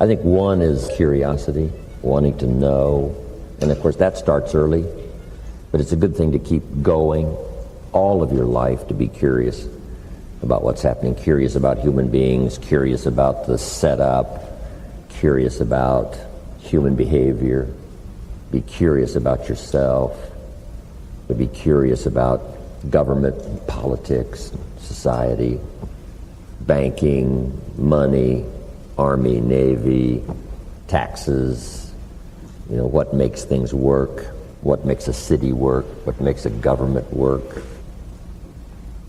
I think one is curiosity, wanting to know. And of course that starts early, but it's a good thing to keep going all of your life, to be curious about what's happening, curious about human beings, curious about the setup, curious about human behavior, be curious about yourself, to be curious about government, politics, society, banking, money, Army, Navy, taxes, what makes things work, what makes a city work, what makes a government work.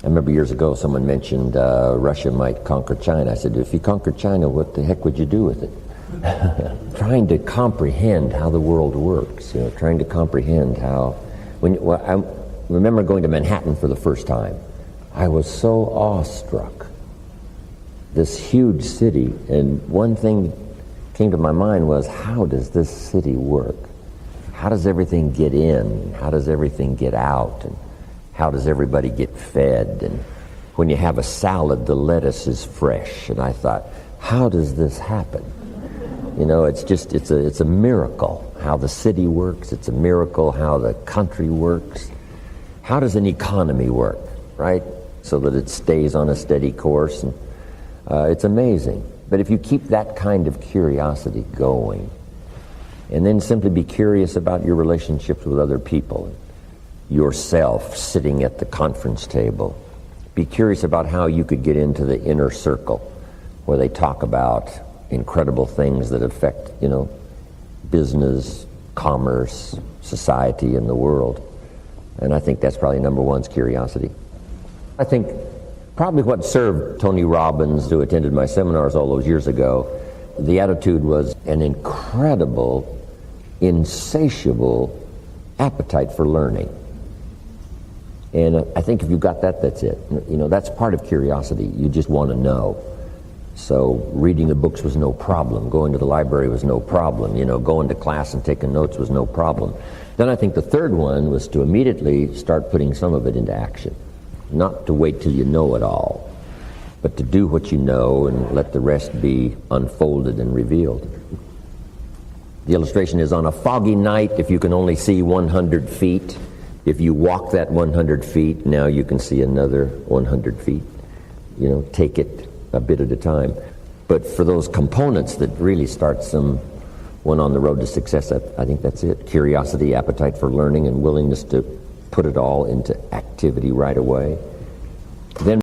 I remember years ago someone mentioned Russia might conquer China. I said, if you conquered China, what the heck would you do with it? Trying to comprehend how the world works, trying to comprehend how... I remember going to Manhattan for the first time. I was so awestruck. This huge city, and one thing came to my mind was, how does this city work? How does everything get in? How does everything get out? And how does everybody get fed? And when you have a salad, the lettuce is fresh. And I thought, how does this happen? It's a miracle how the city works. It's a miracle how the country works. How does an economy work, right? So that it stays on a steady course. And it's amazing. But if you keep that kind of curiosity going, and then simply be curious about your relationships with other people, yourself sitting at the conference table, be curious about how you could get into the inner circle where they talk about incredible things that affect, business, commerce, society, and the world. And I think that's probably number one is curiosity. I think probably what served Tony Robbins, who attended my seminars all those years ago, the attitude was an incredible, insatiable appetite for learning. And I think if you got that, that's it. That's part of curiosity. You just want to know. So reading the books was no problem. Going to the library was no problem. Going to class and taking notes was no problem. Then I think the third one was to immediately start putting some of it into action. Not to wait till you know it all, but to do what you know and let the rest be unfolded and revealed. The illustration is, on a foggy night, if you can only see 100 feet, if you walk that 100 feet, now you can see another 100 feet. Take it a bit at a time. But for those components that really start someone on the road to success, I think that's it. Curiosity, appetite for learning, and willingness to put it all into activity right away. Then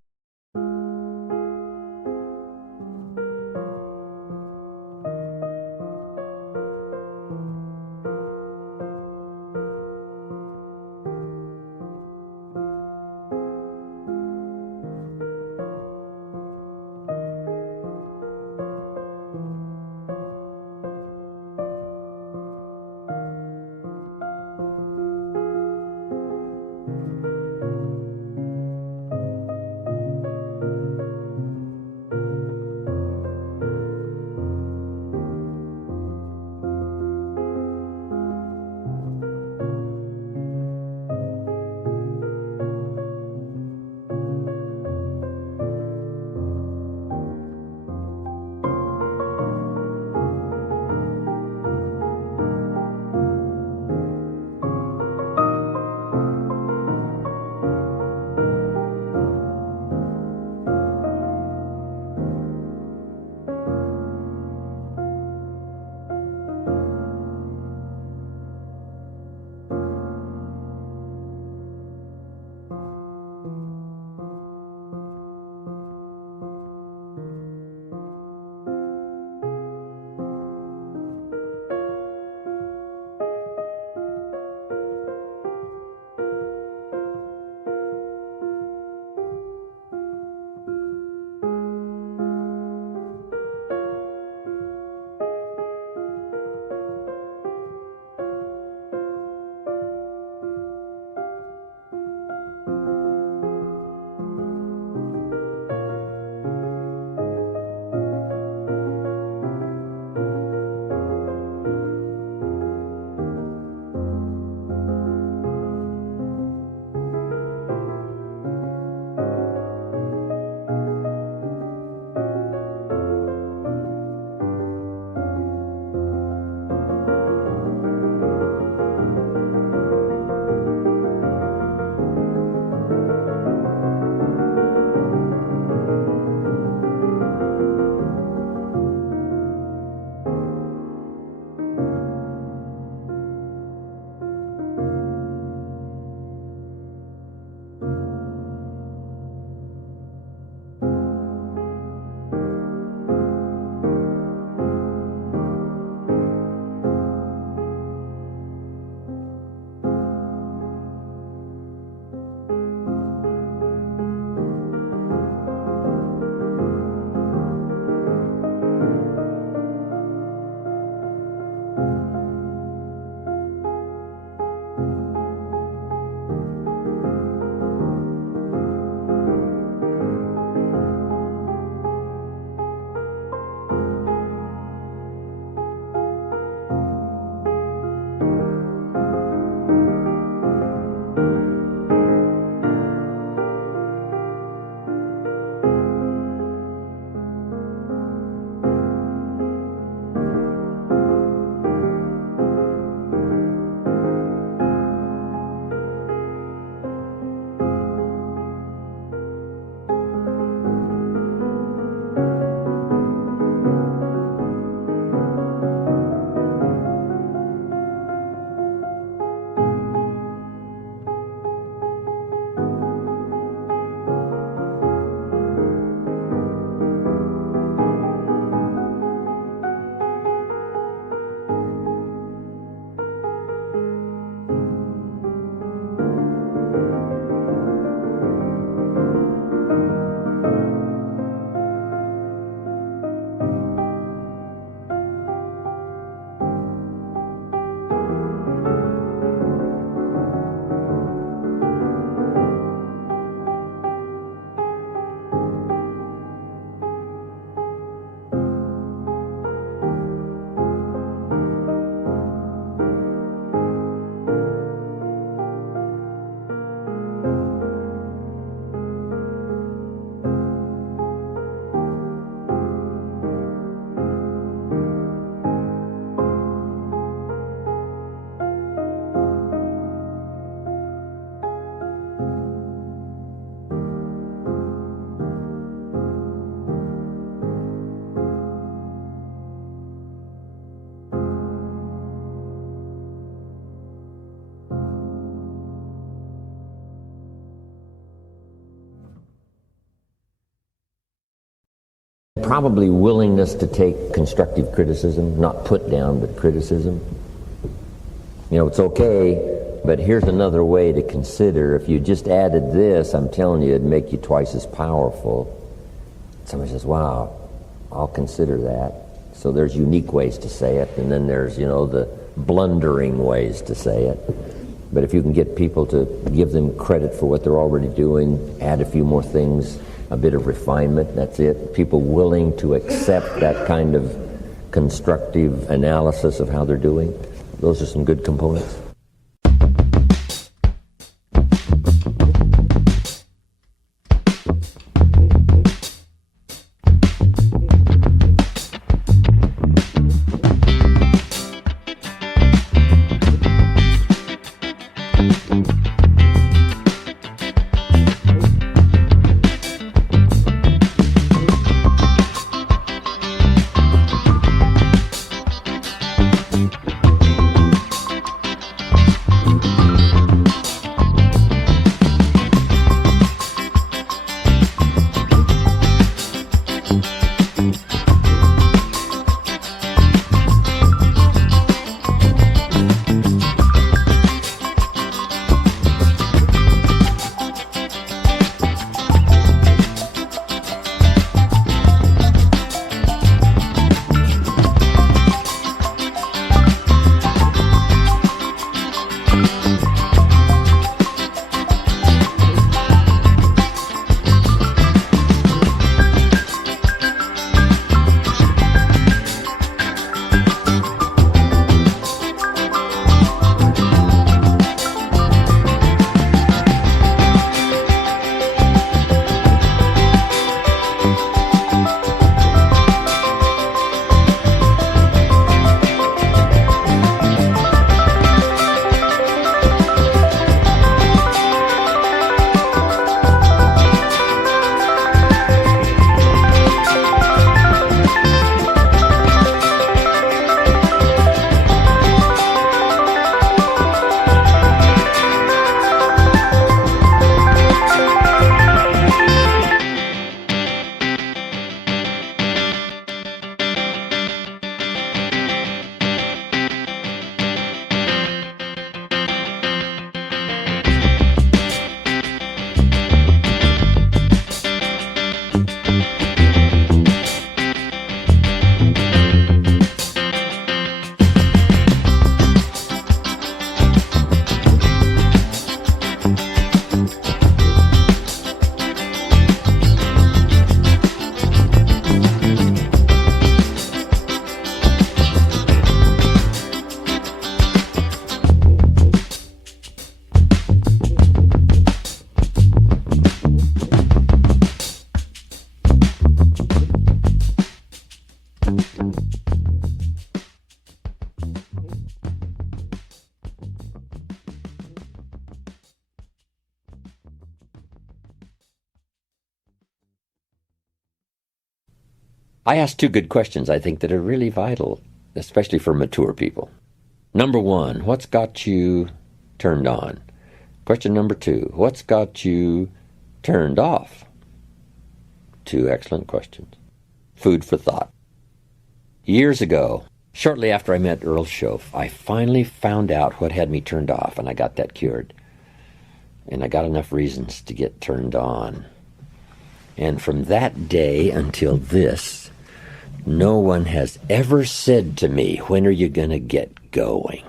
Probably willingness to take constructive criticism, not put down, but criticism. You know, it's okay, but here's another way to consider. If you just added this, I'm telling you, it'd make you twice as powerful. Somebody says, wow, I'll consider that. So there's unique ways to say it, and then there's, the blundering ways to say it. But if you can get people to give them credit for what they're already doing, add a few more things, a bit of refinement, that's it. People willing to accept that kind of constructive analysis of how they're doing. Those are some good components. I asked two good questions, I think, that are really vital, especially for mature people. Number one, what's got you turned on? Question number two, what's got you turned off? Two excellent questions. Food for thought. Years ago, shortly after I met Earl Schoaf, I finally found out what had me turned off, and I got that cured. And I got enough reasons to get turned on. And from that day until this, no one has ever said to me, when are you going to get going?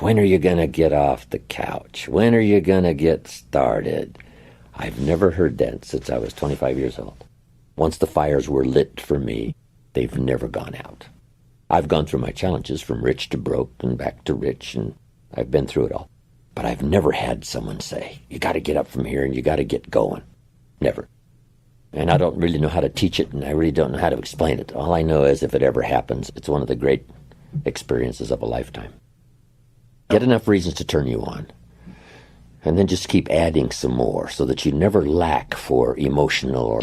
When are you going to get off the couch? When are you going to get started? I've never heard that since I was 25 years old. Once the fires were lit for me, they've never gone out. I've gone through my challenges from rich to broke and back to rich, and I've been through it all. But I've never had someone say, you got to get up from here and you got to get going. Never. And I don't really know how to teach it, and I really don't know how to explain it. All I know is if it ever happens, it's one of the great experiences of a lifetime. Get enough reasons to turn you on. And then just keep adding some more so that you never lack for emotional or...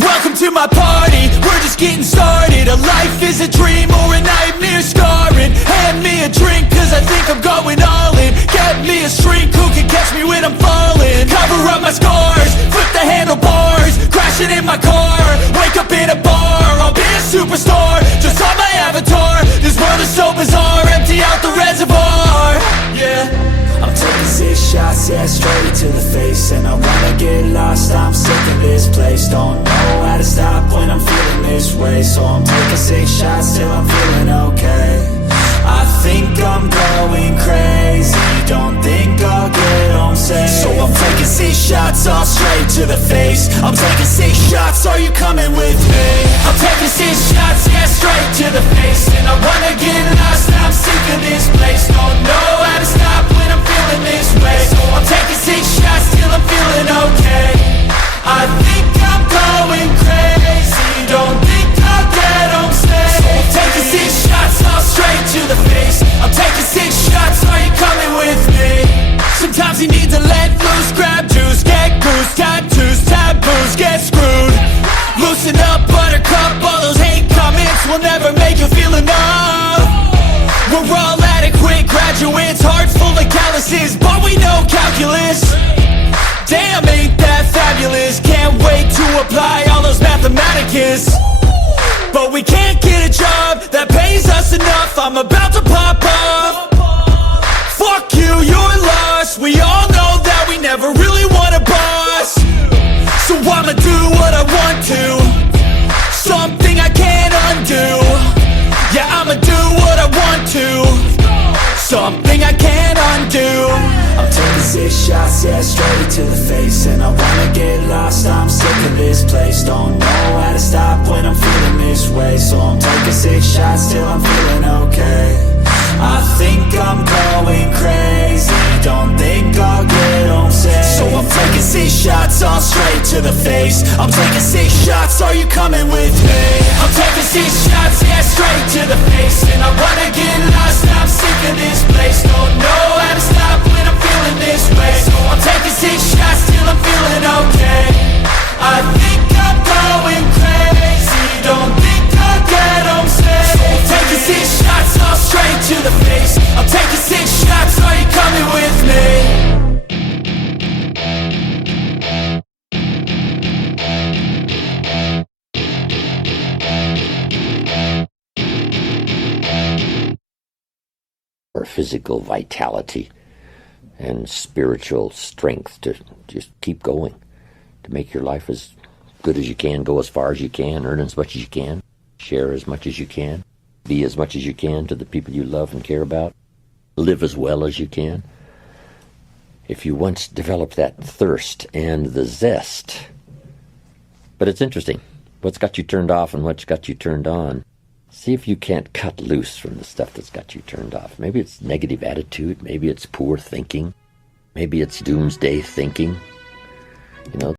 Welcome to my party, we're just getting started. A life is a dream or a nightmare scarring. Hand me a drink cause I think I'm going all in. Get me a shrink who can catch me when I'm falling. Cover up my scars, flip the handlebars. Crashing in my car, wake up in a bar. I'll be a superstar, just on my avatar. This world is so bizarre, empty out the reservoir. Yeah, I'm taking 6 shots, yeah, straight to the face. And I wanna get lost, I'm sick of this place. Don't know how to stop when I'm feeling this way. So I'm taking 6 shots till I'm feeling okay. I think I'm going crazy, don't think I'll get home safe. So I'm taking 6 shots all straight to the face. I'm taking 6 shots, are you coming with me? I'm taking 6 shots, yeah, straight to the face. And I wanna get lost, I'm sick of this place. Don't know how to stop when I'm feeling this way. So I'm taking 6 shots till I'm feeling okay. I think I'm going crazy, don't think I'll get home safe. So I'm taking 6 shots all straight to the face. I'm taking 6 shots, are you coming with me? Sometimes you need to let loose, grab juice, get goose, tattoos, taboos, get screwed. Loosen up, buttercup, all those hate comments will never make you feel enough. We're all adequate graduates, hearts full of calluses, but we know calculus. Damn, ain't that fabulous? Can't wait to apply all those mathematicus. But we can't get a job that pays us enough. I'm about to pop off. Fuck you, you're lost. We all know that we never really want a boss. So I'ma do what I want to, something I can't undo. Yeah, I'ma do what I want to, something I can't undo. I'm taking 6 shots, yeah, straight to the face. And I wanna get lost, I'm sick of this place. Don't know how to stop when I'm feeling this way. So I'm taking 6 shots till I'm feeling okay. I think I'm going crazy, don't think I'll get home safe. So I'm taking 6 shots all straight to the face. I'm taking 6 shots, are you coming with me? I'm taking 6 shots, yeah, straight to the face. And I wanna get lost, I'm sick of this place. Don't know how to stop when I'm feeling this way. So I'm taking 6 shots till I'm feeling okay. I think I'm going crazy, don't think I'll get home safe. So I'm taking 6 shots all straight to the face. I'm taking 6 shots, are you coming with me? Or physical vitality and spiritual strength to just keep going, to make your life as good as you can, go as far as you can, earn as much as you can, share as much as you can, be as much as you can to the people you love and care about, live as well as you can. If you once develop that thirst and the zest. But it's interesting, what's got you turned off and what's got you turned on. See if you can't cut loose from the stuff that's got you turned off. Maybe it's negative attitude, maybe it's poor thinking, maybe it's doomsday thinking, you know.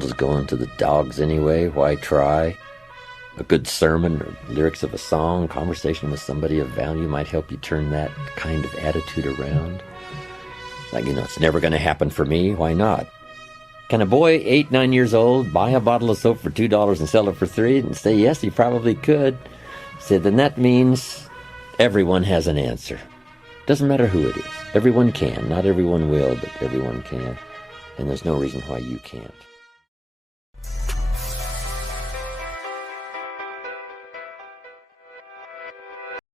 world is going to the dogs anyway. Why try? A good sermon or lyrics of a song, conversation with somebody of value might help you turn that kind of attitude around. Like, it's never going to happen for me. Why not? Can a boy 8, 9 years old buy a bottle of soap for $2 and sell it for $3? And say, yes, he probably could. Say, then that means everyone has an answer. Doesn't matter who it is. Everyone can. Not everyone will, but everyone can. And there's no reason why you can't.